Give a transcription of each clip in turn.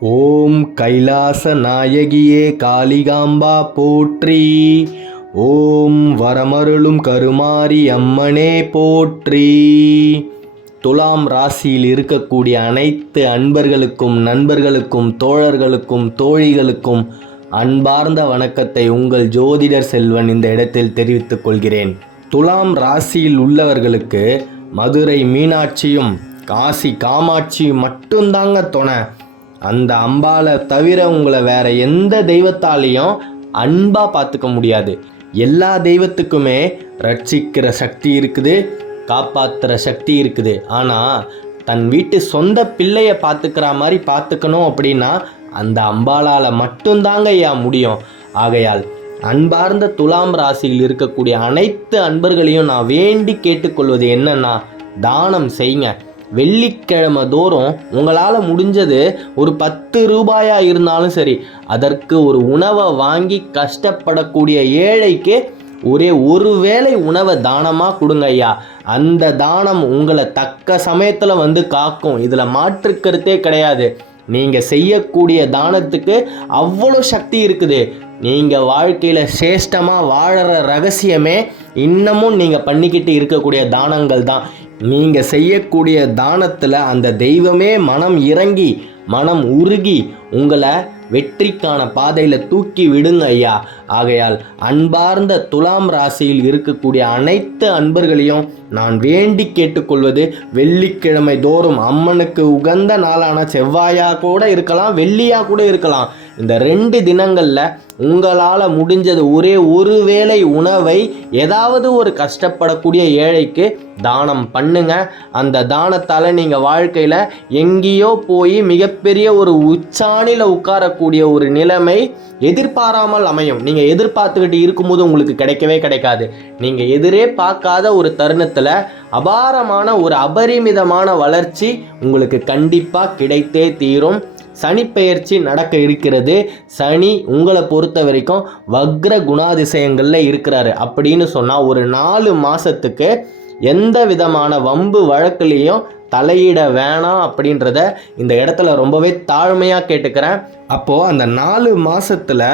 ஓம் கைலாச நாயகியே காளிகாம்பா போற்றி. ஓம் வரமருளும் கருமாரி அம்மனே போற்றி. துலாம் ராசியில் இருக்கக்கூடிய அனைத்து அன்பர்களுக்கும் நண்பர்களுக்கும் தோழர்களுக்கும் தோழிகளுக்கும் அன்பார்ந்த வணக்கத்தை உங்கள் ஜோதிடர் செல்வன் இந்த இடத்தில் தெரிவித்துக் கொள்கிறேன். துலாம் ராசியில் உள்ளவர்களுக்கு மதுரை மீனாட்சியும் காசி காமாட்சியும் மட்டும்தாங்க துணை. அந்த அம்பாலை தவிர உங்களை வேற எந்த தெய்வத்தாலையும் அன்பா பார்த்துக்க முடியாது. எல்லா தெய்வத்துக்குமே ரட்சிக்கிற சக்தி இருக்குது காப்பாத்துற சக்தி இருக்குது. ஆனால் தன் வீட்டு சொந்த பிள்ளைய பார்த்துக்கிற மாதிரி பார்த்துக்கணும் அப்படின்னா அந்த அம்பாளால் மட்டும்தாங்க ஐயா முடியும். ஆகையால் அன்பார்ந்த துலாம் ராசியில் இருக்கக்கூடிய அனைத்து அன்பர்களையும் நான் வேண்டி கேட்டுக்கொள்வது என்னன்னா தானம் செய்யுங்க வெள்ளிக்கிழமை தோறும் உங்களால் முடிஞ்சது ஒரு பத்து ரூபாயாக இருந்தாலும் சரி அதற்கு ஒரு உணவை வாங்கி கஷ்டப்படக்கூடிய ஏழைக்கு ஒரே ஒரு வேளை உணவை தானமாக கொடுங்க ஐயா. அந்த தானம் உங்களை தக்க சமயத்தில் வந்து காக்கும். இதில் மாற்று கருத்தே கிடையாது. நீங்கள் செய்யக்கூடிய தானத்துக்கு அவ்வளோ சக்தி இருக்குது. நீங்கள் வாழ்க்கையில் சிரேஷ்டமாக வாழற ரகசியமே இன்னமும் நீங்கள் பண்ணிக்கிட்டு இருக்கக்கூடிய தானங்கள் தான். நீங்கள் செய்யக்கூடிய தானத்தில் அந்த தெய்வமே மனம் இறங்கி மனம் உருகி உங்களை வெற்றிக்கான பாதையில் தூக்கி விடுங்க ஐயா. ஆகையால் அன்பார்ந்த துலாம் ராசியில் இருக்கக்கூடிய அனைத்து அன்பர்களையும் நான் வேண்டி கேட்டுக்கொள்வது வெள்ளிக்கிழமை தோறும் அம்மனுக்கு உகந்த நாளான செவ்வாயா கூட இருக்கலாம் வெள்ளியா கூட இருக்கலாம். இந்த ரெண்டு தினங்களில் உங்களால் முடிஞ்சது ஒரே ஒரு வேளை உணவை ஏதாவது ஒரு கஷ்டப்படக்கூடிய ஏழைக்கு தானம் பண்ணுங்க. அந்த தானத்தால் நீங்கள் வாழ்க்கையில் எங்கேயோ போய் மிகப்பெரிய ஒரு உச்சாணியில் உட்காரக்கூடிய ஒரு நிலைமை எதிர்பாராமல் அமையும். நீங்கள் எதிர்பார்த்துக்கிட்டு இருக்கும்போது உங்களுக்கு கிடைக்கவே கிடைக்காது. நீங்கள் எதிரே பார்க்காத ஒரு தருணத்தில் அபாரமான ஒரு அபரிமிதமான வளர்ச்சி உங்களுக்கு கண்டிப்பாக கிடைத்தே தீரும். சனி பெயர்ச்சி நடக்க இருக்கிறது. சனி உங்களை பொறுத்த வரைக்கும் வக்ர குணாதிசயங்களில் இருக்கிறாரு. அப்படின்னு சொன்னால் ஒரு நாலு மாதத்துக்கு எந்த விதமான வம்பு வழக்குலேயும் தலையிட வேணாம் அப்படின்றத இந்த இடத்துல ரொம்பவே தாழ்மையாக கேட்டுக்கிறேன். அப்போது அந்த நாலு மாதத்தில்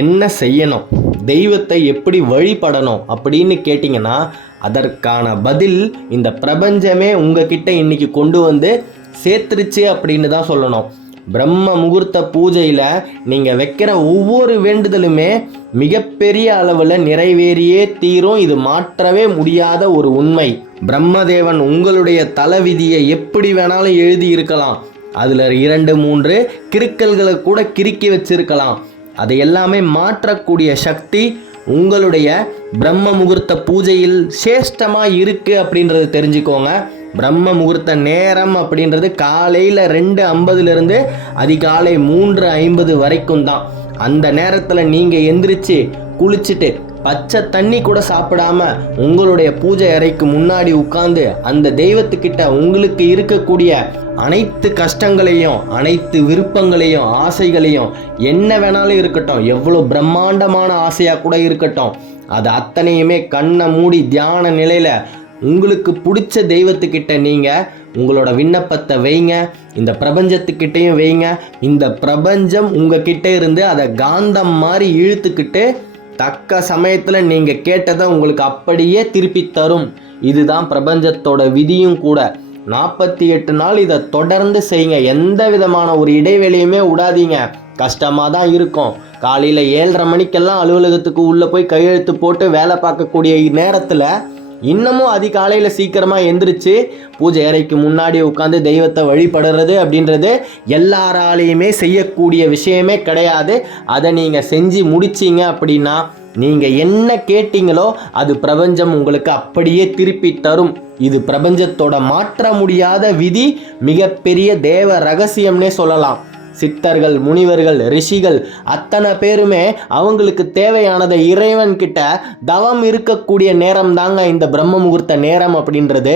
என்ன செய்யணும்? தெய்வத்தை எப்படி வழிபடணும் அப்படின்னு கேட்டிங்கன்னா அதற்கான பதில் இந்த பிரபஞ்சமே உங்ககிட்ட இன்னைக்கு கொண்டு வந்து சேர்த்துருச்சு அப்படின்னு தான் சொல்லணும். பிரம்ம முகூர்த்த பூஜையில் நீங்கள் வைக்கிற ஒவ்வொரு வேண்டுதலுமே மிகப்பெரிய அளவில் நிறைவேறியே தீரும். இது மாற்றவே முடியாத ஒரு உண்மை. பிரம்மதேவன் உங்களுடைய தலைவிதியை எப்படி வேணாலும் எழுதி இருக்கலாம். அதில் இரண்டு மூன்று கிறுக்கல்களை கூட கிறுக்கி வச்சிருக்கலாம். அதை எல்லாமே மாற்றக்கூடிய சக்தி உங்களுடைய பிரம்ம முகூர்த்த பூஜையில் சேஷ்டமாக இருக்குது அப்படின்றத தெரிஞ்சுக்கோங்க. பிரம்ம முகூர்த்த நேரம் அப்படின்றது காலையில் ரெண்டு ஐம்பதுலேருந்து அதிகாலை மூன்று ஐம்பது வரைக்கும் தான். அந்த நேரத்தில் நீங்கள் எந்திரிச்சு குளிச்சுட்டு பச்சை தண்ணி கூட சாப்பிடாம உங்களுடைய பூஜை அறைக்கு முன்னாடி உட்கார்ந்து அந்த தெய்வத்துக்கிட்ட உங்களுக்கு இருக்கக்கூடிய அனைத்து கஷ்டங்களையும் அனைத்து விருப்பங்களையும் ஆசைகளையும் என்ன வேணாலும் இருக்கட்டும். எவ்வளோ பிரம்மாண்டமான ஆசையாக கூட இருக்கட்டும். அது அத்தனையுமே கண்ணை மூடி தியான நிலையில் உங்களுக்கு பிடிச்ச தெய்வத்துக்கிட்ட நீங்கள் உங்களோட விண்ணப்பத்தை வைங்க இந்த பிரபஞ்சத்துக்கிட்டேயும் வைங்க. இந்த பிரபஞ்சம் உங்ககிட்ட இருந்து அதை காந்தம் மாதிரி இழுத்துக்கிட்டு தக்க சமயத்தில் நீங்கள் கேட்டதை உங்களுக்கு அப்படியே திருப்பி தரும். இதுதான் பிரபஞ்சத்தோட விதியும் கூட. நாற்பத்தி எட்டு நாள் இதை தொடர்ந்து செய்யுங்க. எந்த விதமான ஒரு இடைவெளியுமே விடாதீங்க. கஷ்டமாக தான் இருக்கும். காலையில் ஏழரை மணிக்கெல்லாம் அலுவலகத்துக்கு உள்ளே போய் கையெழுத்து போட்டு வேலை பார்க்கக்கூடிய நேரத்தில் இன்னமும் அதிகாலையில் சீக்கிரமாக எந்திரிச்சு பூஜை அறைக்கு முன்னாடி உட்காந்து தெய்வத்தை வழிபடுறது அப்படின்றது எல்லாராலையுமே செய்யக்கூடிய விஷயமே கிடையாது. அதை நீங்கள் செஞ்சு முடிச்சிங்க அப்படின்னா நீங்கள் என்ன கேட்டீங்களோ அது பிரபஞ்சம் உங்களுக்கு அப்படியே திருப்பி தரும். இது பிரபஞ்சத்தோட மாற்ற முடியாத விதி மிகப்பெரிய தேவ ரகசியம்னே சொல்லலாம். சித்தர்கள் முனிவர்கள் ரிஷிகள் அத்தனை பேருமே அவங்களுக்கு தேவையானதை இறைவன் கிட்ட தவம் இருக்கக்கூடிய நேரம் தாங்க இந்த பிரம்ம முகூர்த்த நேரம் அப்படின்றது.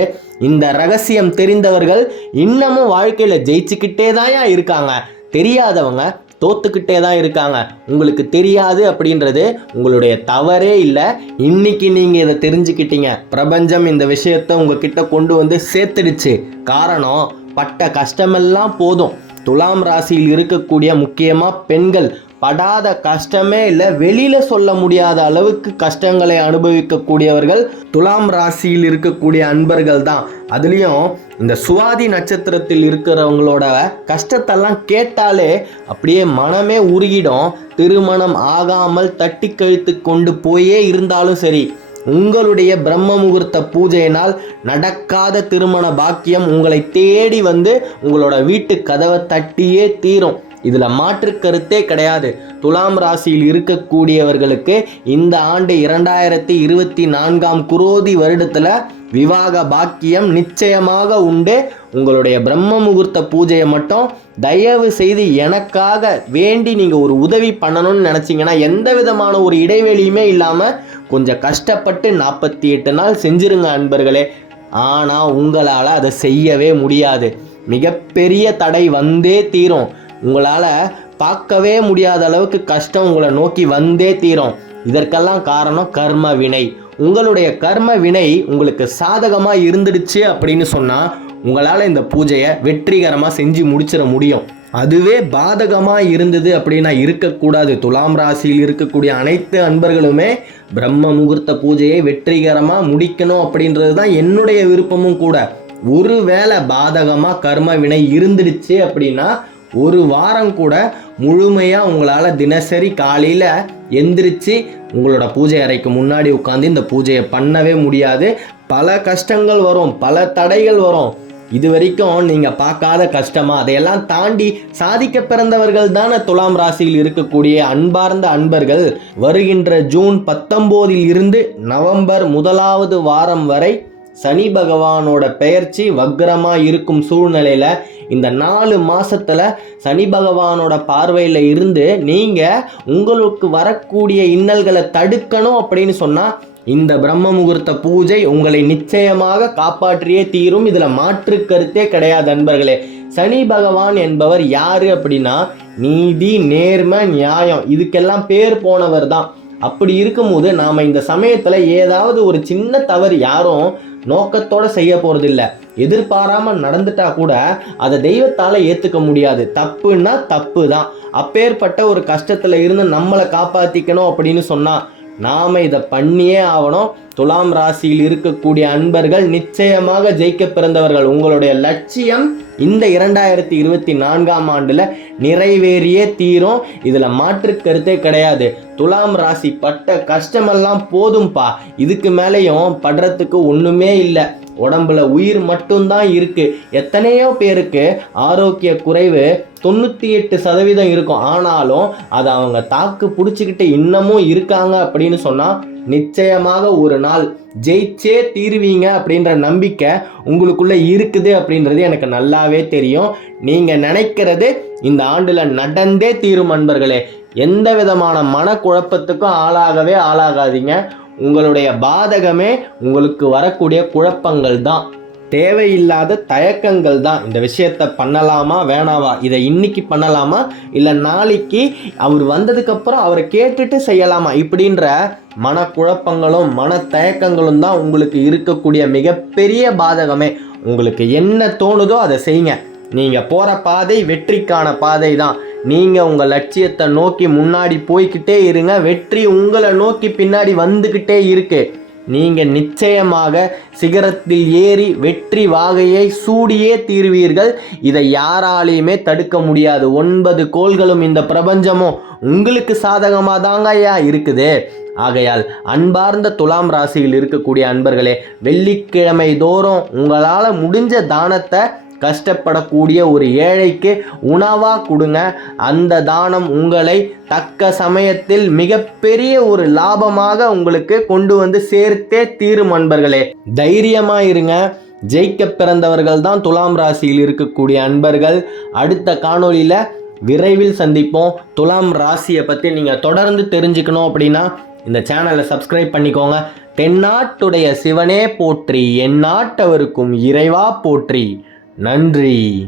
இந்த ரகசியம் தெரிந்தவர்கள் இன்னமும் வாழ்க்கையில் ஜெயிச்சுக்கிட்டே தான் இருக்காங்க. தெரியாதவங்க தோத்துக்கிட்டே தான் இருக்காங்க. உங்களுக்கு தெரியாது அப்படின்றது உங்களுடைய தவறே இல்லை. இன்னைக்கு நீங்கள் இதை தெரிஞ்சுக்கிட்டீங்க. பிரபஞ்சம் இந்த விஷயத்தை உங்ககிட்ட கொண்டு வந்து சேர்த்துடுச்சு. காரணம் பட்ட கஷ்டமெல்லாம் போதும். துலாம் ராசியில் இருக்கக்கூடிய முக்கியமாக பெண்கள் படாத கஷ்டமே இல்லை வெளியில் சொல்ல முடியாத அளவுக்கு கஷ்டங்களை அனுபவிக்கக்கூடியவர்கள் துலாம் ராசியில் இருக்கக்கூடிய அன்பர்கள் தான். அதுலேயும் இந்த சுவாதி நட்சத்திரத்தில் இருக்கிறவங்களோட கஷ்டத்தெல்லாம் கேட்டாலே அப்படியே மனமே உருகிடும். திருமணம் ஆகாமல் தட்டி கழித்து கொண்டு போயே இருந்தாலும் சரி உங்களுடைய பிரம்ம முகூர்த்த பூஜையினால் நடக்காத திருமண பாக்கியம் உங்களை தேடி வந்து உங்களோட வீட்டு கதவை தட்டியே தீரும். இதில் மாற்று கருத்தே கிடையாது. துலாம் ராசியில் இருக்கக்கூடியவர்களுக்கு இந்த ஆண்டு இரண்டாயிரத்தி இருபத்தி நான்காம் குரோதி வருடத்தில் விவாக பாக்கியம் நிச்சயமாக உண்டு. உங்களுடைய பிரம்ம முகூர்த்த பூஜையை மட்டும் தயவு செய்து எனக்காக வேண்டி நீங்கள் ஒரு உதவி பண்ணணும்னு நினச்சிங்கன்னா எந்த விதமான ஒரு இடைவெளியுமே இல்லாமல் கொஞ்சம் கஷ்டப்பட்டு நாற்பத்தி எட்டு நாள் செஞ்சுருங்க அன்பர்களே. ஆனால் உங்களால் அதை செய்யவே முடியாது. மிகப்பெரிய தடை வந்தே தீரும். உங்களால் பார்க்கவே முடியாத அளவுக்கு கஷ்டம் உங்களை நோக்கி வந்தே தீரும். இதற்கெல்லாம் காரணம் கர்ம வினை. உங்களுடைய கர்ம வினை உங்களுக்கு சாதகமாக இருந்துடுச்சு அப்படின்னு சொன்னால் உங்களால் இந்த பூஜையை வெற்றிகரமாக செஞ்சு முடிச்சிட முடியும். அதுவே பாதகமாக இருந்தது அப்படின்னா இருக்கக்கூடாது. துலாம் ராசியில் இருக்கக்கூடிய அனைத்து அன்பர்களுமே பிரம்ம முகூர்த்த பூஜையை வெற்றிகரமாக முடிக்கணும் அப்படின்றது தான் என்னுடைய விருப்பமும் கூட. ஒருவேளை பாதகமாக கர்ம வினை இருந்துடுச்சு அப்படின்னா ஒரு வாரம் கூட முழுமையாக உங்களால் தினசரி காலையில் எந்திரிச்சு உங்களோட பூஜை அறைக்கு முன்னாடி உட்காந்து இந்த பூஜையை பண்ணவே முடியாது. பல கஷ்டங்கள் வரும் பல தடைகள் வரும். இது வரைக்கும் நீங்கள் பார்க்காத கஷ்டமா? அதையெல்லாம் தாண்டி சாதிக்க பிறந்தவர்கள் தானே துலாம் ராசியில் இருக்கக்கூடிய அன்பார்ந்த அன்பர்கள். வருகின்ற ஜூன் பத்தொம்போதில் இருந்து நவம்பர் முதலாவது வாரம் வரை சனி பகவானோட பெயர்ச்சி வக்ரமாக இருக்கும் சூழ்நிலையில் இந்த நாலு மாதத்தில் சனி பகவானோட பார்வையில் இருந்து நீங்கள் உங்களுக்கு வரக்கூடிய இன்னல்களை தடுக்கணும் அப்படின்னு சொன்னால் இந்த பிரம்ம முகூர்த்த பூஜை உங்களை நிச்சயமாக காப்பாற்றியே தீரும். இதில் மாற்று கருத்தே கிடையாது நண்பர்களே சனி பகவான் என்பவர் யாரு அப்படின்னா நீதி நேர்மை நியாயம். இதுக்கெல்லாம் பேர் போனவர் தான். அப்படி இருக்கும்போது நாம் இந்த சமயத்தில் ஏதாவது ஒரு சின்ன தவறு யாரும் நோக்கத்தோட செய்ய போகிறதில்ல எதிர்பாராமல் நடந்துட்டா கூட அதை தெய்வத்தால் ஏற்றுக்க முடியாது. தப்புன்னா தப்பு தான் அப்பேற்பட்ட ஒரு கஷ்டத்தில் இருந்து நம்மளை காப்பாற்றிக்கணும் அப்படின்னு சொன்னால் நாம் இதை பண்ணியே ஆகணும் துலாம் ராசியில் இருக்கக்கூடிய அன்பர்கள் நிச்சயமாக ஜெயிக்க பிறந்தவர்கள். உங்களுடைய லட்சியம் இந்த இரண்டாயிரத்தி இருபத்தி நான்காம் ஆண்டில் நிறைவேறியே தீரும். இதில் மாற்று கருத்தே கிடையாது. துலாம் ராசி பட்ட கஷ்டமெல்லாம் போதும்பா. இதுக்கு மேலேயும் படுறதுக்கு ஒன்றுமே இல்லை. உடம்புல உயிர் மட்டும்தான் இருக்கு. எத்தனையோ பேருக்கு ஆரோக்கிய குறைவு தொண்ணூற்றி எட்டு சதவீதம் இருக்கும். ஆனாலும் அதை அவங்க தாக்கு பிடிச்சிக்கிட்டு இன்னமும் இருக்காங்க அப்படின்னு சொன்னால் நிச்சயமாக ஒரு நாள் ஜெயிச்சே தீருவீங்க அப்படின்ற நம்பிக்கை உங்களுக்குள்ளே இருக்குது அப்படின்றது எனக்கு நல்லாவே தெரியும். நீங்கள் நினைக்கிறது இந்த ஆண்டில் நடந்தே தீரும் அன்பர்களே. எந்த விதமான மனக்குழப்பத்துக்கும் ஆளாகவே ஆளாகாதீங்க. உங்களுடைய பாதகமே உங்களுக்கு வரக்கூடிய குழப்பங்கள் தான். தேவையில்லாத தயக்கங்கள் தான். இந்த விஷயத்த பண்ணலாமா வேணாவா? இதை இன்னைக்கு பண்ணலாமா? இல்லை நாளைக்கு அவர் வந்ததுக்கப்புறம் அவரை கேட்டுட்டு செய்யலாமா? இப்படின்ற மனக்குழப்பங்களும் மன தயக்கங்களும் தான் உங்களுக்கு இருக்கக்கூடிய மிகப்பெரிய பாதகமே. உங்களுக்கு என்ன தோணுதோ அதை செய்யுங்க. நீங்கள் போகிற பாதை வெற்றிக்கான பாதை தான் நீங்கள் உங்கள் லட்சியத்தை நோக்கி முன்னாடி போய்கிட்டே இருங்க. வெற்றி உங்களை நோக்கி பின்னாடி வந்துக்கிட்டே இருக்கு. நீங்கள் நிச்சயமாக சிகரத்தில் ஏறி வெற்றி வாகையை சூடியே தீர்வீர்கள். இதை யாராலையுமே தடுக்க முடியாது. ஒன்பது கோள்களும் இந்த பிரபஞ்சமும் உங்களுக்கு சாதகமாக தாங்க ஐயா இருக்குது. ஆகையால் அன்பார்ந்த துலாம் ராசியில் இருக்கக்கூடிய அன்பர்களே வெள்ளிக்கிழமை தோறும் உங்களால் முடிஞ்ச தானத்தை கஷ்டப்படக்கூடிய ஒரு ஏழைக்கு உணவாக கொடுங்க. அந்த தானம் உங்களை தக்க சமயத்தில் மிகப்பெரிய ஒரு லாபமாக உங்களுக்கு கொண்டு வந்து சேர்த்தே தீரும் அன்பர்களே. தைரியமாக இருங்க. ஜெயிக்க பிறந்தவர்கள் தான் துலாம் ராசியில் இருக்கக்கூடிய அன்பர்கள். அடுத்த காணொளியில் விரைவில் சந்திப்போம். துலாம் ராசியை பற்றி நீங்கள் தொடர்ந்து தெரிஞ்சுக்கணும் அப்படின்னா இந்த சேனலை சப்ஸ்கிரைப் பண்ணிக்கோங்க. தென்னாட்டுடைய சிவனே போற்றி எந்நாட்டவருக்கும் இறைவா போற்றி. நன்றி.